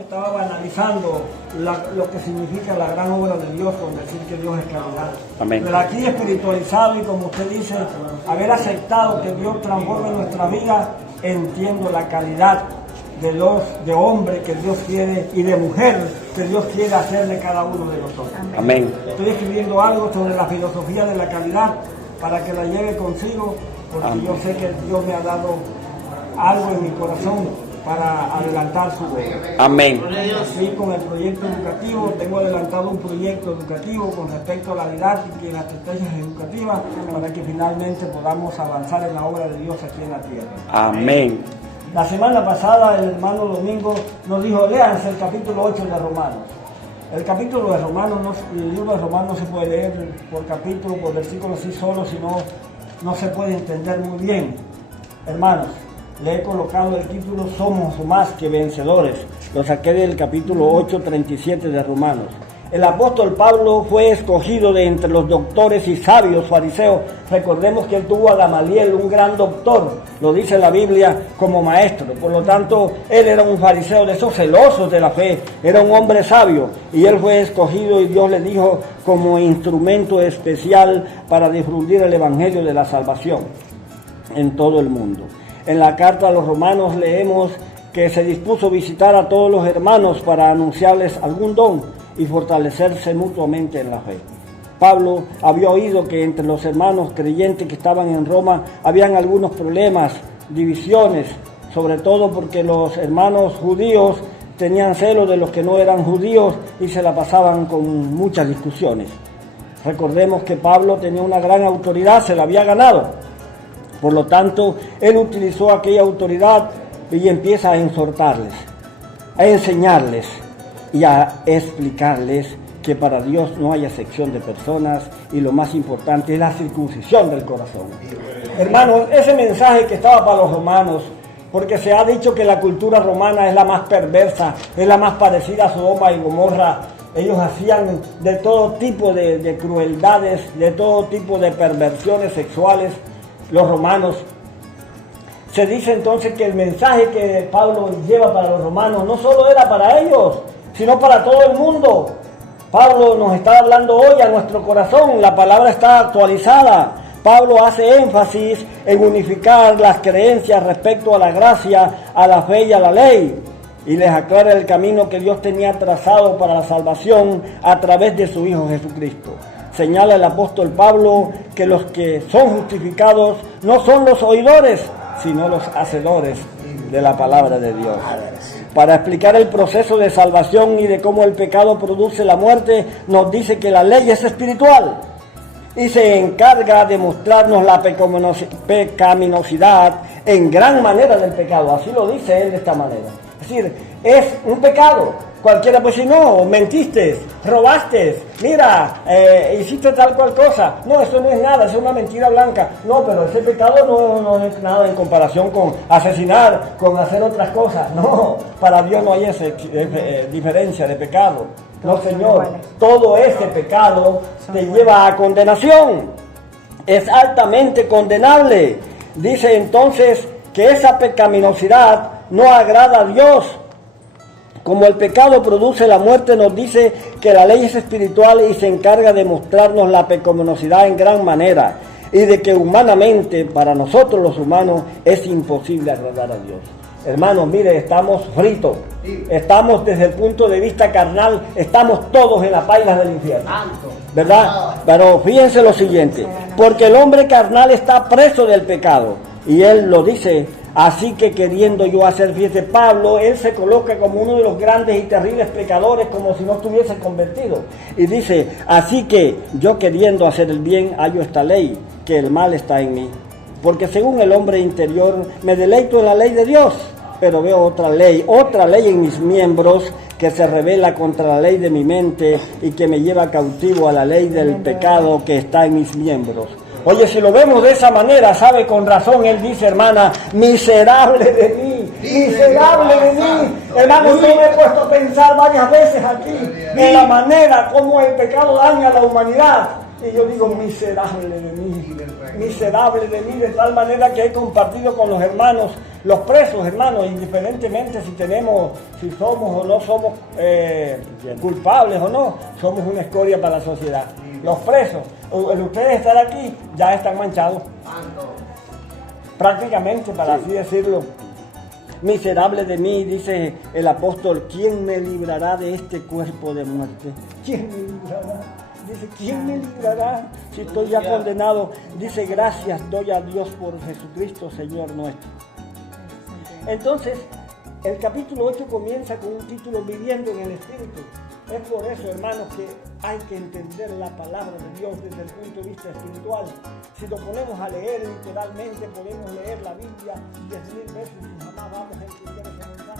Estaba banalizando lo que significa la gran obra de Dios con decir que Dios es caridad. Amén. Pero aquí espiritualizado y como usted dice, haber aceptado que Dios transforme nuestra vida, entiendo la calidad de hombre que Dios quiere y de mujer que Dios quiere hacer de cada uno de nosotros. Amén. Estoy escribiendo algo sobre la filosofía de la calidad para que la lleve consigo, porque Amén. yo sé que Dios me ha dado algo en mi corazón para adelantar su obra. Amén. Así con el proyecto educativo, tengo adelantado un proyecto educativo con respecto a la didáctica y las estrategias educativas para que finalmente podamos avanzar en la obra de Dios aquí en la tierra. Amén. La semana pasada el hermano Domingo nos dijo, léanse el capítulo 8 de Romanos. El capítulo de Romanos, el libro de Romanos no se puede leer por capítulo, por versículo así solo, sino no se puede entender muy bien. Hermanos, le he colocado el título Somos más que vencedores. Lo saqué del capítulo 8:37 de Romanos. El apóstol Pablo fue escogido de entre los doctores y sabios fariseos. Recordemos que él tuvo a Gamaliel, un gran doctor, lo dice la Biblia, como maestro. Por lo tanto, él era un fariseo de esos celosos de la fe, era un hombre sabio. Y él fue escogido y Dios le dijo como instrumento especial para difundir el evangelio de la salvación en todo el mundo. En la carta a los romanos leemos que se dispuso visitar a todos los hermanos para anunciarles algún don y fortalecerse mutuamente en la fe. Pablo había oído que entre los hermanos creyentes que estaban en Roma habían algunos problemas, divisiones, sobre todo porque los hermanos judíos tenían celo de los que no eran judíos y se la pasaban con muchas discusiones. Recordemos que Pablo tenía una gran autoridad, se la había ganado. Por lo tanto, él utilizó aquella autoridad y empieza a exhortarles, a enseñarles y a explicarles que para Dios no hay acepción de personas y lo más importante es la circuncisión del corazón. Hermanos, ese mensaje que estaba para los romanos, porque se ha dicho que la cultura romana es la más perversa, es la más parecida a Sodoma y Gomorra. Ellos hacían de todo tipo de crueldades, de todo tipo de perversiones sexuales, los romanos. Se dice entonces que el mensaje que Pablo lleva para los romanos no solo era para ellos, sino para todo el mundo. Pablo nos está hablando hoy a nuestro corazón, la palabra está actualizada. Pablo hace énfasis en unificar las creencias respecto a la gracia, a la fe y a la ley, y les aclara el camino que Dios tenía trazado para la salvación a través de su Hijo Jesucristo. Señala el apóstol Pablo que los que son justificados no son los oidores, sino los hacedores de la palabra de Dios. Para explicar el proceso de salvación y de cómo el pecado produce la muerte, nos dice que la ley es espiritual y se encarga de mostrarnos la pecaminosidad en gran manera del pecado. Así lo dice él de esta manera. Es decir, es un pecado. Cualquiera puede decir, no, mentiste, robaste, mira, hiciste tal cual cosa. No, eso no es nada, eso es una mentira blanca. No, pero ese pecado no es nada en comparación con asesinar, con hacer otras cosas. No, para Dios no hay esa diferencia de pecado. No, Señor, todo ese pecado te lleva a condenación. Es altamente condenable. Dice entonces que esa pecaminosidad no agrada a Dios. Como el pecado produce la muerte, nos dice que la ley es espiritual y se encarga de mostrarnos la pecaminosidad en gran manera y de que humanamente, para nosotros los humanos, es imposible agradar a Dios. Hermanos, mire, estamos fritos, estamos desde el punto de vista carnal, estamos todos en las pailas del infierno, ¿verdad? Pero fíjense lo siguiente, porque el hombre carnal está preso del pecado, y él lo dice. Así que queriendo yo hacer, fíjese, Pablo, él se coloca como uno de los grandes y terribles pecadores, como si no estuviese convertido. Y dice, así que yo queriendo hacer el bien, hallo esta ley, que el mal está en mí. Porque según el hombre interior, me deleito en la ley de Dios, pero veo otra ley en mis miembros, que se revela contra la ley de mi mente y que me lleva cautivo a la ley del pecado que está en mis miembros. Oye, si lo vemos de esa manera, sabe, con razón, él dice, hermana, miserable de mí, miserable de mí. Hermano, yo me he puesto a pensar varias veces aquí en la manera como el pecado daña a la humanidad. Y yo digo, miserable de mí, de tal manera que he compartido con los hermanos, los presos, hermanos, indiferentemente si somos o no somos culpables o no, somos una escoria para la sociedad. Los presos, el ustedes estar aquí, ya están manchados. Prácticamente, para así decirlo. Miserable de mí, dice el apóstol, ¿quién me librará de este cuerpo de muerte? ¿Quién me librará? Dice, ¿quién me librará si estoy ya condenado? Dice, gracias doy a Dios por Jesucristo, Señor nuestro. Entonces, el capítulo 8 comienza con un título, Viviendo en el Espíritu. Es por eso, hermanos, que hay que entender la palabra de Dios desde el punto de vista espiritual. Si lo ponemos a leer literalmente, podemos leer la Biblia 10.000 veces y jamás vamos a entender ese mensaje.